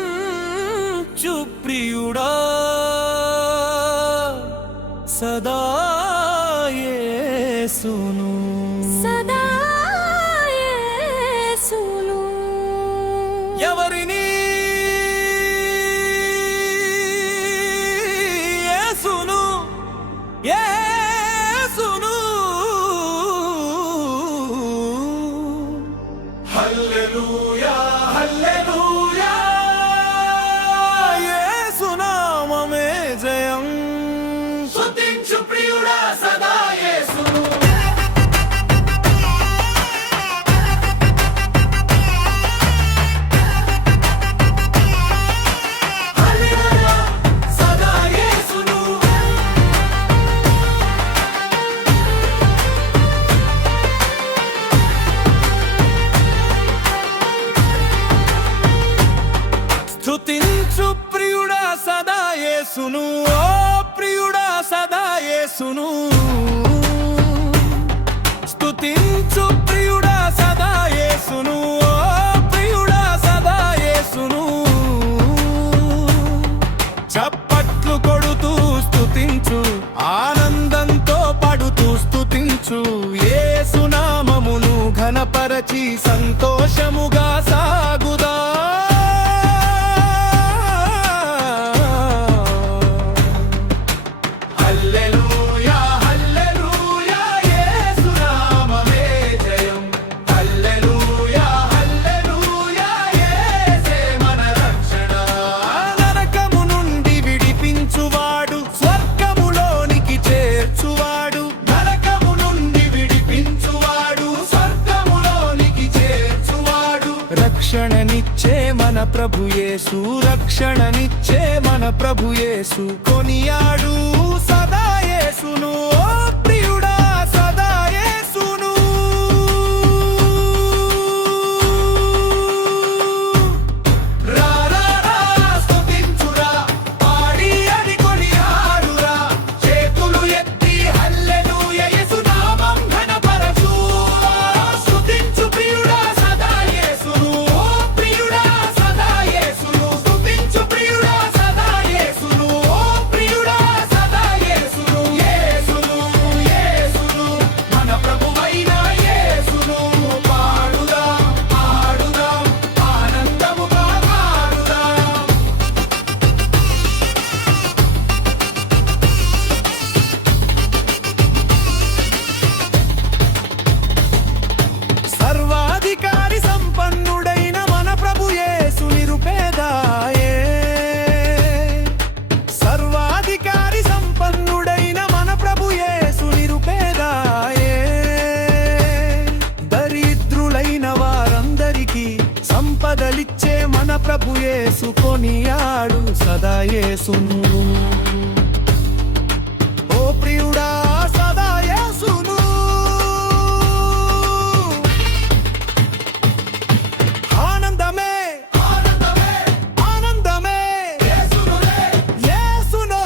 స్తుతించు ప్రియుడా సదా యేసును సదా యేసును ఎవరిని యేసును యేసును హల్లెలూయా హల్లెలూయా యేసు నామమే జయం స్తుతించు ప్రియుడా సదా యేసును స్తుతించు ప్రియుడా సదా యేసును ఓ ప్రియుడా సదా యేసును స్తుతించు ప్రియుడా సదా యేసును ఓ ప్రియుడా సదా యేసును చప్పట్లు కొడుతూ స్తుతించు ఆనందంతో పడుతూ స్తుతించు యేసు నామమును ఘనపరచి సంతోషముగా సాగుదా రక్షణనిచ్చే మన ప్రభు యేసు రక్షణనిచ్చే మన ప్రభు యేసు కొనియాడు సదా యేసును ఓ ప్రియుడా సదా యేసును రా రా రా స్తుతించురా పాడి అడి కొనియాడురా చేతులు ఎత్తి హల్లెలూయా యేసు నామం ఘనపరచు స్తుతించు ప్రియుడా సదా యేసును ఓ ప్రియుడా సదా యేసును స్తుతించు ప్రియుడా సదా యేసును ఓ ప్రియుడా సదా యేసును యేసును యేసును మన ప్రభువైన యేసును పాడుదాం ఆడుదాం ఆనందముగా పాడుదాం సర్వాధికారి సంపన్నుడైన మన ప్రభు యేసు నిరుపేదాయే సర్వాధికారి సంపన్నుడైన మన ప్రభు యేసు నిరుపేదాయే దరిద్రులైన వారందరికీ సంపదలిచ్చే మన ప్రభు యేసు కొనియాడు సదా యేసును ఓ ప్రియుడా సదా యేసును ఆనందమే ఆనందమే ఆనందమే యేసునులే యేసును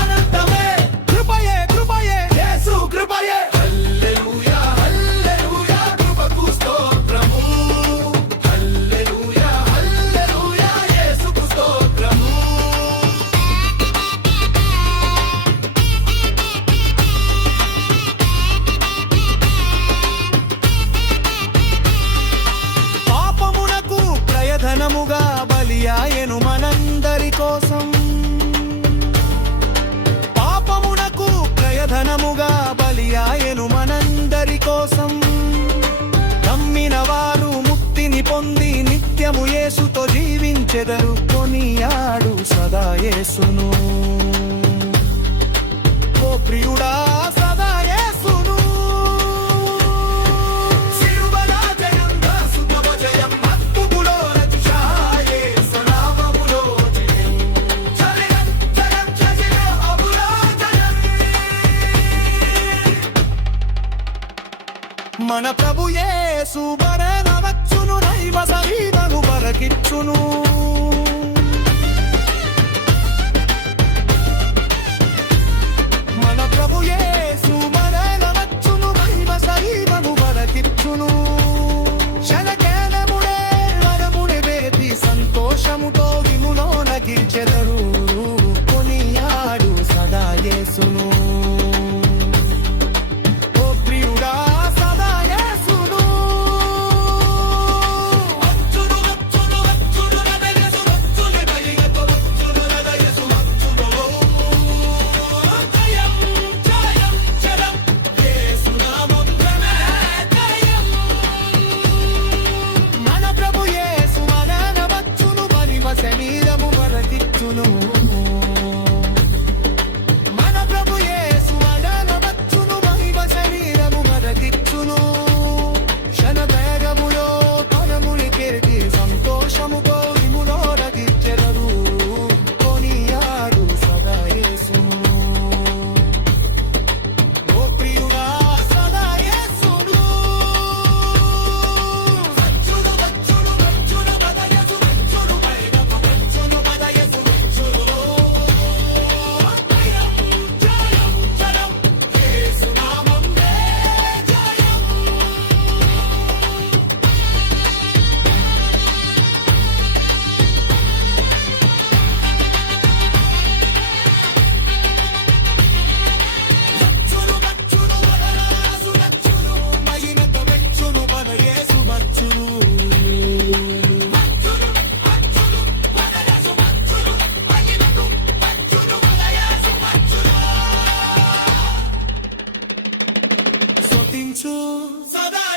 ఆనందమే కృపయే కృపయే యేసు కృపయే హల్లెలూయా హల్లెలూయా కృపకు స్తోత్రము హల్లెలూయా హల్లెలూయా యేసుకు స్తోత్రము పాపమునకు ప్రయధనముగా బలియాయెను మనందరి కోసం పాపమునకు ప్రయధనముగా బలియాయెను మనందరి కోసం నమ్మిన వారు ముక్తిని పొంది నిత్యము యేసుతో జీవించెదరు కొనియాడు సదా యేసును ఓ ప్రియుడా సదా యేసును శిలువల జయంగా సుతమ జయం మత్తుగులో రక్షాయే సనామములో జయం జయం జయం జయం అబులో జయం మన ప్రభు యేసు బరనవచ్చును నైవ శరీరము బరకిచ్చును మన ప్రభు యేసు బరనవచ్చును నైవ శరీరము బరకిచ్చును శనకేనముడే వరమునే పుట్టించు సదా